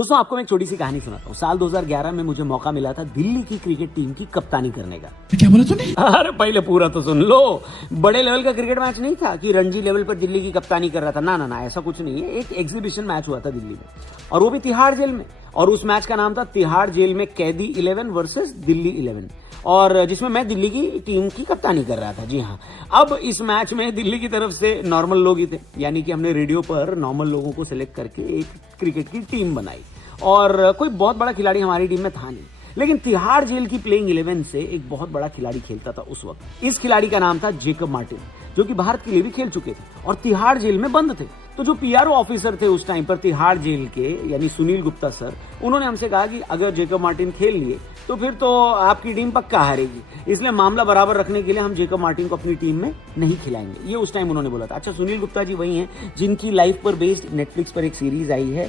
दोस्तों आपको मैं एक छोटी सी कहानी सुनाता हूँ। साल 2011 में मुझे मौका मिला था दिल्ली की क्रिकेट टीम की कप्तानी करने का। क्या बोला तूने? अरे पहले पूरा तो सुन लो। बड़े लेवल का क्रिकेट मैच नहीं था कि रणजी लेवल पर दिल्ली की कप्तानी कर रहा था, ना ना ना, ऐसा कुछ नहीं है। एक एग्जीबिशन मैच हुआ था दिल्ली में, और वो भी तिहाड़ जेल में। और उस मैच का नाम था तिहाड़ जेल में कैदी 11 वर्सेस दिल्ली 11, और जिसमें मैं दिल्ली की टीम की कप्तानी कर रहा था। जी हाँ, अब इस मैच में दिल्ली की तरफ से नॉर्मल लोग ही थे, यानी कि हमने रेडियो पर नॉर्मल लोगों को सिलेक्ट करके एक क्रिकेट की टीम बनाई, और कोई बहुत बड़ा खिलाड़ी हमारी टीम में था नहीं। लेकिन तिहाड़ जेल की प्लेइंग 11 से एक बहुत बड़ा खिलाड़ी खेलता था उस वक्त। इस खिलाड़ी का नाम था जेकब मार्टिन, जो कि भारत के लिए भी खेल चुके थे और तिहाड़ जेल में बंद थे। तो जो पीआरओ ऑफिसर थे उस टाइम पर तिहाड़ जेल के, यानी सुनील गुप्ता सर, उन्होंने हमसे कहा कि अगर जेकब मार्टिन खेल लिए तो फिर तो आपकी टीम पक्का हारेगी, इसलिए मामला बराबर रखने के लिए हम जेकब मार्टिन को अपनी टीम में नहीं खिलाएंगे। ये उस टाइम उन्होंने बोला था। अच्छा, सुनील गुप्ता जी वही हैं जिनकी लाइफ पर बेस्ड नेटफ्लिक्स पर एक सीरीज आई है,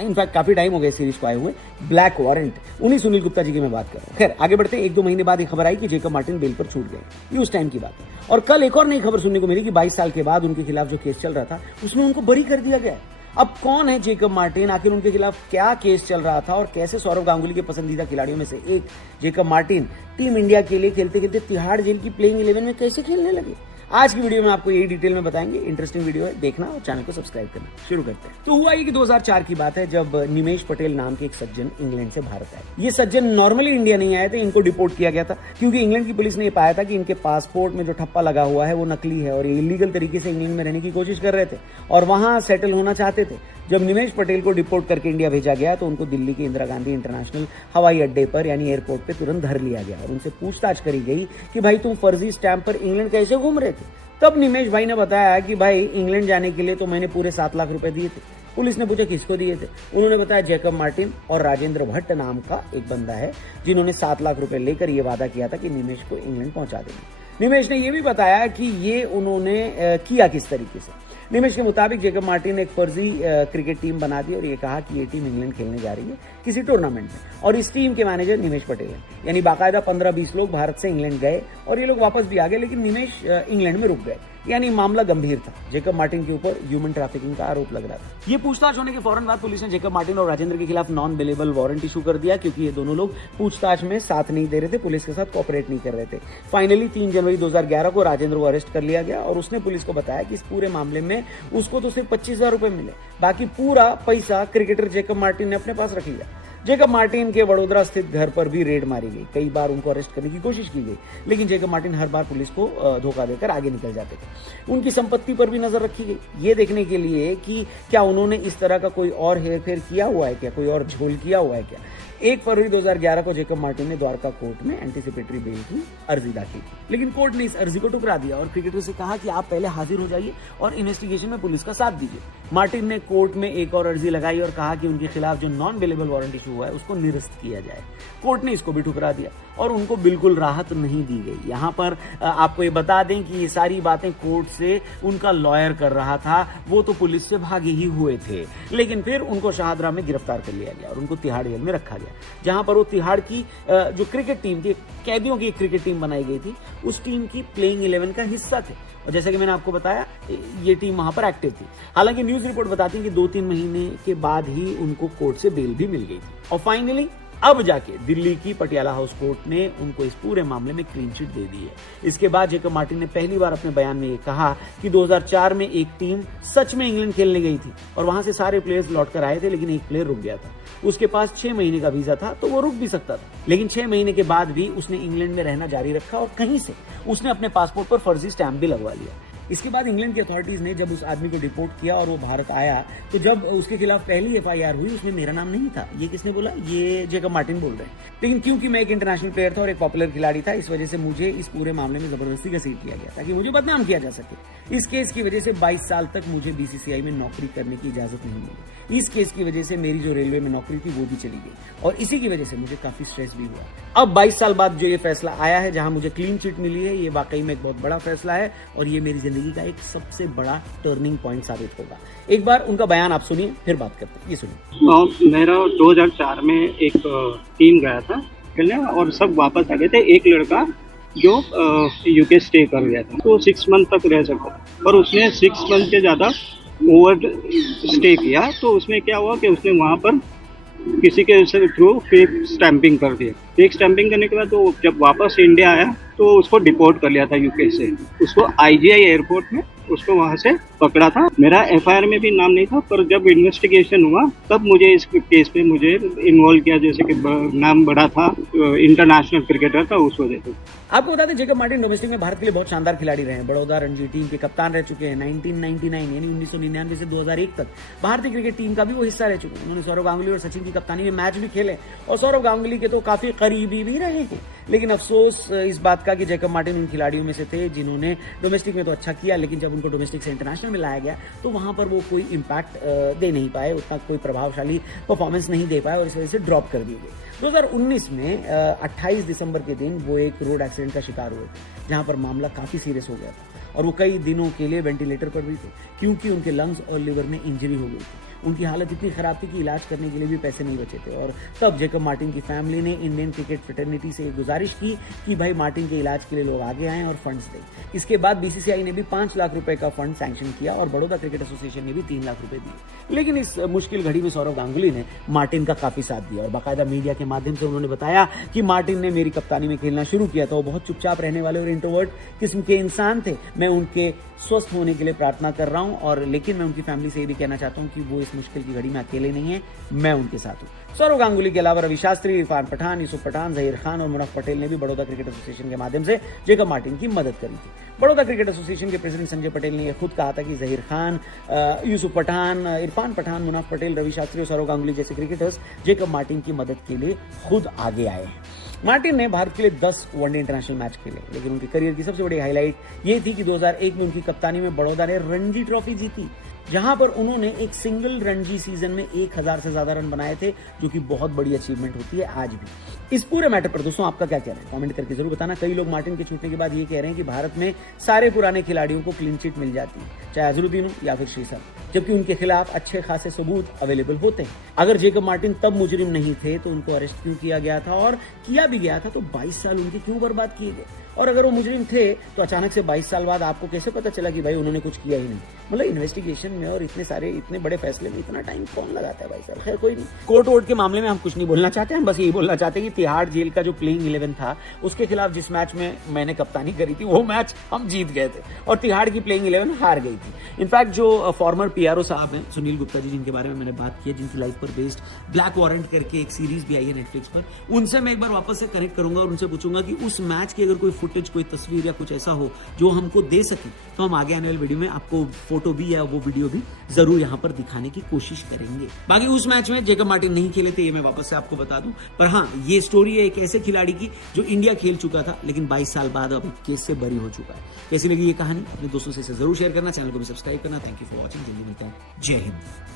इनफैक्ट काफी टाइम हो गया सीरीज को आए हुए, ब्लैक वारंट। उन्हीं सुनील गुप्ता जी की मैं बात कर रहा हूँ। खैर आगे बढ़ते, 1-2 महीने बाद एक खबर आई कि जेकब मार्टिन बेल पर छूट गए। ये उस टाइम की बात है। और कल एक और नई खबर सुनने को मिली कि 22 साल के बाद उनके खिलाफ जो केस चल रहा था उसमें उनको बरी कर दिया गया। अब कौन है जेकब मार्टिन, आखिर उनके खिलाफ क्या केस चल रहा था, और कैसे सौरव गांगुली के पसंदीदा खिलाड़ियों में से एक जेकब मार्टिन टीम इंडिया के लिए खेलते खेलते तिहाड़ जेल की प्लेइंग 11 में कैसे खेलने लगे, आज की वीडियो में आपको यही डिटेल में बताएंगे। इंटरेस्टिंग वीडियो है, देखना और चैनल को सब्सक्राइब करना। शुरू करते हैं। तो हुआ ये कि 2004 की बात है, जब निमेश पटेल नाम के एक सज्जन इंग्लैंड से भारत आए। ये सज्जन नॉर्मली इंडिया नहीं आए थे, इनको डिपोर्ट किया गया था क्योंकि इंग्लैंड की पुलिस ने ये पाया था कि इनके पासपोर्ट में जो ठप्पा लगा हुआ है वो नकली है और ये इलीगल तरीके से इंग्लैंड में रहने की कोशिश कर रहे थे और वहां सेटल होना चाहते थे। जब निमेश पटेल को डिपोर्ट करके इंडिया भेजा गया तो उनको दिल्ली के इंदिरा गांधी इंटरनेशनल हवाई अड्डे पर यानी एयरपोर्ट पे तुरंत धर लिया गया और उनसे पूछताछ करी गई कि भाई तुम फर्जी स्टैंप पर इंग्लैंड कैसे घूम रहे थे। तब निमेश भाई ने बताया कि भाई इंग्लैंड जाने के लिए तो मैंने पूरे 7 लाख रुपए दिए थे। पुलिस ने पूछा किसको दिए थे, उन्होंने बताया जेकब मार्टिन और राजेंद्र भट्ट नाम का एक बंदा है जिन्होंने 7 लाख रुपए लेकर यह वादा किया था कि निमेश को इंग्लैंड पहुंचा देंगे। निमेश ने यह भी बताया कि ये उन्होंने किया किस तरीके से। निमेश के मुताबिक जेकब मार्टिन ने एक फर्जी क्रिकेट टीम बना दी और ये कहा कि ये टीम इंग्लैंड खेलने जा रही है किसी टूर्नामेंट में, और इस टीम के मैनेजर निमेश पटेल हैं। यानी बाकायदा 15-20 लोग भारत से इंग्लैंड गए और ये लोग वापस भी आ गए, लेकिन निमेश इंग्लैंड में रुक गए। यानी मामला गंभीर था। जेकब मार्टिन के ऊपर ह्यूमन ट्रैफिकिंग का आरोप लग रहा था। ये पूछताछ होने के फौरन बाद पुलिस ने जेकब मार्टिन और राजेंद्र के खिलाफ नॉन बेलेबल वारंट इशू कर दिया क्योंकि ये दोनों लोग पूछताछ में साथ नहीं दे रहे थे, पुलिस के साथ कोऑपरेट नहीं कर रहे थे। फाइनली 3 जनवरी 2011 को राजेंद्र को अरेस्ट कर लिया गया और उसने पुलिस को बताया कि इस पूरे मामले में उसको तो सिर्फ 25,000 रुपए मिले, बाकी पूरा पैसा क्रिकेटर जेकब मार्टिन ने अपने पास रख लिया। जेकब मार्टिन के वडोदरा स्थित घर पर भी रेड मारी गई, कई बार उनको अरेस्ट करने की कोशिश की गई, लेकिन जेकब मार्टिन हर बार पुलिस को धोखा देकर आगे निकल जाते थे। उनकी संपत्ति पर भी नजर रखी गई, ये देखने के लिए कि क्या उन्होंने इस तरह का कोई और हेरफेर किया हुआ है क्या, कोई और झोल किया हुआ है क्या। 1 फरवरी 2011 को जेकब मार्टिन ने द्वारका कोर्ट में एंटीसिपेटरी बेल की अर्जी दाखिल की, लेकिन कोर्ट ने इस अर्जी को ठुकरा दिया और क्रिकेटर से कहा कि आप पहले हाजिर हो जाइए और इन्वेस्टिगेशन में पुलिस का साथ दीजिए। मार्टिन ने कोर्ट में एक और अर्जी लगाई और कहा कि उनके खिलाफ जो नॉन बेलेबल वारंट इशू हुआ है उसको निरस्त किया जाए। कोर्ट ने इसको भी ठुकरा दिया और उनको बिल्कुल राहत नहीं दी गई। यहाँ पर आपको ये बता दें कि ये सारी बातें कोर्ट से उनका लॉयर कर रहा था, वो तो पुलिस से भागे ही हुए थे, लेकिन फिर उनको शाहदरा में गिरफ्तार कर लिया गया और उनको तिहाड़ जेल में रखा गया, जहां पर वो तिहाड़ की जो क्रिकेट टीम थी, कैदियों की एक क्रिकेट टीम बनाई गई थी, उस टीम की प्लेइंग 11 का हिस्सा थे। और जैसा कि मैंने आपको बताया ये टीम वहां पर एक्टिव थी। हालांकि न्यूज रिपोर्ट बताती है कि 2-3 महीने के बाद ही उनको कोर्ट से बेल भी मिल गई थी और फाइनली अब जाके दिल्ली की पटियाला हाउस कोर्ट ने उनको इस पूरे मामले में क्लीन चिट दे दी है। इसके बाद जेकब मार्टिन ने पहली बार अपने बयान में ये कहा कि 2004 में एक टीम सच में इंग्लैंड खेलने गई थी और वहां से सारे प्लेयर्स लौट कर आए थे, लेकिन एक प्लेयर रुक गया था। उसके पास 6 महीने का वीजा था तो वो रुक भी सकता था, लेकिन 6 महीने के बाद भी उसने इंग्लैंड में रहना जारी रखा और कहीं से उसने अपने पासपोर्ट पर फर्जी स्टैंप भी लगवा लिया। इसके बाद इंग्लैंड की अथॉरिटीज ने जब उस आदमी को डिपोर्ट किया और वो भारत आया तो जब उसके खिलाफ पहली एफआईआर हुई उसमें मेरा नाम नहीं था। ये किसने बोला? ये जेकब मार्टिन बोल रहे हैं। लेकिन क्योंकि मैं एक इंटरनेशनल प्लेयर था और एक पॉपुलर खिलाड़ी था, इस वजह से मुझे इस पूरे मामले में जबरदस्ती घसीट लिया गया ताकि मुझे बदनाम किया जा सके। इस केस की वजह से 22 साल तक मुझे बीसीसीआई में नौकरी करने की इजाजत नहीं मिली। इस केस की वजह से मेरी जो रेलवे में नौकरी थी वो भी चली गई और इसी की वजह से मुझे काफी स्ट्रेस भी हुआ। अब 22 साल बाद जो ये फैसला आया है, जहां मुझे क्लीन चिट मिली है, ये वाकई में एक बहुत बड़ा फैसला है और ये मेरी जिंदगी का एक सबसे बड़ा टर्निंग पॉइंट साबित होगा। एक बार उनका बयान आप सुनिए, फिर बात करते हैं। ये सुनिए। मेरा 2004 में एक टीम गया था खेलने और सब वापस आ गए थे। एक लड़का जो यूके स्टे कर गया था तो 6 मंथ तक रह सकता था, पर उसने 6 मंथ से ज़्यादा ओवर स्टे किया। तो उसमें क्या हुआ कि उसने वहाँ पर किसी के थ्रू फेक स्टैंपिंग कर दिया। फेक स्टैंपिंग करने के बाद तो जब वापस इंडिया आया तो उसको डिपोर्ट कर लिया था यूके से। उसको आईजीआई एयरपोर्ट में उसको वहां से पकड़ा था। मेरा एफआईआर में भी नाम नहीं था, पर जब इन्वेस्टिगेशन हुआ तब मुझे इस केस में मुझे इन्वॉल्व किया, जैसे कि नाम बड़ा था, इंटरनेशनल क्रिकेटर था उस वजह से। आपको बता दें जेकब मार्टिन डोमेस्टिक में भारत के लिए बहुत शानदार खिलाड़ी रहे हैं। बड़ौदा रणजी टीम के कप्तान रह चुके हैं 1999 यानी 1999 से 2001 तक भारतीय क्रिकेट टीम का भी वो हिस्सा रह चुके हैं। उन्होंने सौरव गांगुली और सचिन की कप्तानी में मैच भी खेले और सौरव गांगुली के तो काफी करीबी भी रहे हैं। लेकिन अफसोस इस बात का कि जेकब मार्टिन उन खिलाड़ियों में से थे जिन्होंने डोमेस्टिक में तो अच्छा किया, लेकिन जब उनको डोमेस्टिक से इंटरनेशनल में लाया गया तो वहां पर वो कोई इंपैक्ट दे नहीं पाए, उतना कोई प्रभावशाली परफॉर्मेंस नहीं दे पाए और इस वजह से ड्रॉप कर दिए गए। 2019 में 28 दिसंबर के दिन वो एक रोड एक्सीडेंट का शिकार हुए, जहां पर मामला काफी सीरियस हो गया था और वो कई दिनों के लिए वेंटिलेटर पर भी थे क्योंकि उनके लंग्स और लिवर में इंजरी हो गई थी। उनकी हालत इतनी खराब थी कि इलाज करने के लिए भी पैसे नहीं बचे थे और तब जेकब मार्टिन की फैमिली ने इंडियन क्रिकेट फ्रेटर्निटी से गुजारिश की कि भाई मार्टिन के इलाज के लिए लोग आगे आएं और फंड्स दें। इसके बाद बीसीसीआई ने भी 5 लाख रुपए का फंड सैंक्शन किया और बड़ौदा क्रिकेट एसोसिएशन ने भी 3 लाख रुपए दिए। लेकिन इस मुश्किल घड़ी में सौरव गांगुली ने मार्टिन का काफी साथ दिया और बाकायदा मीडिया के माध्यम से उन्होंने बताया कि मार्टिन ने मेरी कप्तानी में खेलना शुरू किया था। वो बहुत चुपचाप रहने वाले और इंट्रोवर्ट किस्म के इंसान थे। मैं उनके स्वस्थ होने के लिए प्रार्थना कर रहा हूं और लेकिन मैं उनकी फैमिली से ये भी कहना चाहता हूं कि वो इस मुश्किल की घड़ी में अकेले नहीं है, मैं उनके साथ हूं। सौरव गांगुली के अलावा रवि शास्त्री, इरफान पठान, यूसुफ पठान, जहीर खान और मुनफ पटेल ने भी बड़ौदा क्रिकेट एसोसिएशन के माध्यम से जेकब मार्टिन की मदद करी थी। बड़ौदा क्रिकेट एसोसिएशन के प्रेसिडेंट संजय पटेल ने यह खुद कहा था कि जहीर खान, यूसुफ पठान, इरफान पठान, मुनफ पटेल, रवि शास्त्री और सौरव गांगुली जैसे क्रिकेटर्स जेकब मार्टिन की मदद के लिए खुद आगे आए हैं। मार्टिन ने भारत के लिए 10 वनडे इंटरनेशनल मैच खेले, लेकिन उनके करियर की सबसे बड़ी हाईलाइट ये थी कि 2001 में उनकी कप्तानी में बड़ौदा ने रणजी ट्रॉफी जीती, जहां पर उन्होंने एक सिंगल रणजी सीजन में 1000 से ज्यादा रन बनाए थे, जो कि बहुत बड़ी अचीवमेंट होती है आज भी। इस पूरे मैटर पर दोस्तों आपका क्या कहना है, कमेंट करके जरूर बताना। कई लोग मार्टिन के छूटने के बाद ये कह रहे हैं कि भारत में सारे पुराने खिलाड़ियों को क्लीन चिट मिल जाती है, चाहे अजरुद्दीन हो या फिर श्रीसर, जबकि उनके खिलाफ अच्छे खासे सबूत अवेलेबल होते हैं। अगर जेकब मार्टिन तब मुजरिम नहीं थे तो उनको अरेस्ट क्यों किया गया था, और किया भी गया था तो 22 साल उनके क्यों बर्बाद किए गए? और अगर वो मुजरिम थे तो अचानक से 22 साल बाद आपको कैसे पता चला कि भाई उन्होंने कुछ किया ही नहीं? मतलब इन्वेस्टिगेशन में और इतने बड़े फैसले में इतना टाइम कौन लगाता है भाई साहब? खैर कोई नहीं, कोर्ट वोट के मामले में हम कुछ नहीं बोलना चाहते। हम बस यही बोलना चाहते हैं कि तिहाड़ जेल का जो प्लेइंग 11 था उसके खिलाफ जिस मैच में मैंने कप्तानी करी थी वो मैच हम जीत गए थे और तिहाड़ की प्लेइंग 11 हार गई थी। इनफैक्ट जो फॉर्मर पीआरओ साहब हैं सुनील गुप्ता जी, जिनके बारे में मैंने बात की है, जिनकी लाइफ पर बेस्ड ब्लैक वारंट करके एक सीरीज भी आई है नेटफ्लिक्स पर, उनसे मैं एक बार वापस से कनेक्ट करूंगा और उनसे पूछूंगा कि उस मैच की अगर कोई फुटेज, कोई तस्वीर या कुछ ऐसा हो जो हमको दे सके तो हम आगे आने वाले वीडियो में आपको फोटो भी या वो वीडियो भी जरूर यहां पर दिखाने की कोशिश करेंगे। बाकी उस मैच में जेकब मार्टिन नहीं खेले थे, ये मैं वापस से आपको बता दूं, पर हाँ ये स्टोरी है एक ऐसे खिलाड़ी की जो इंडिया खेल चुका था लेकिन 22 साल बाद अब केस से बरी हो चुका है। कैसी लगी ये कहानी अपने दोस्तों से जरूर शेयर करना, चैनल को भी सब्सक्राइब करना। थैंक यू फॉर वॉचिंग, जल्दी मिलता है। जय हिंद।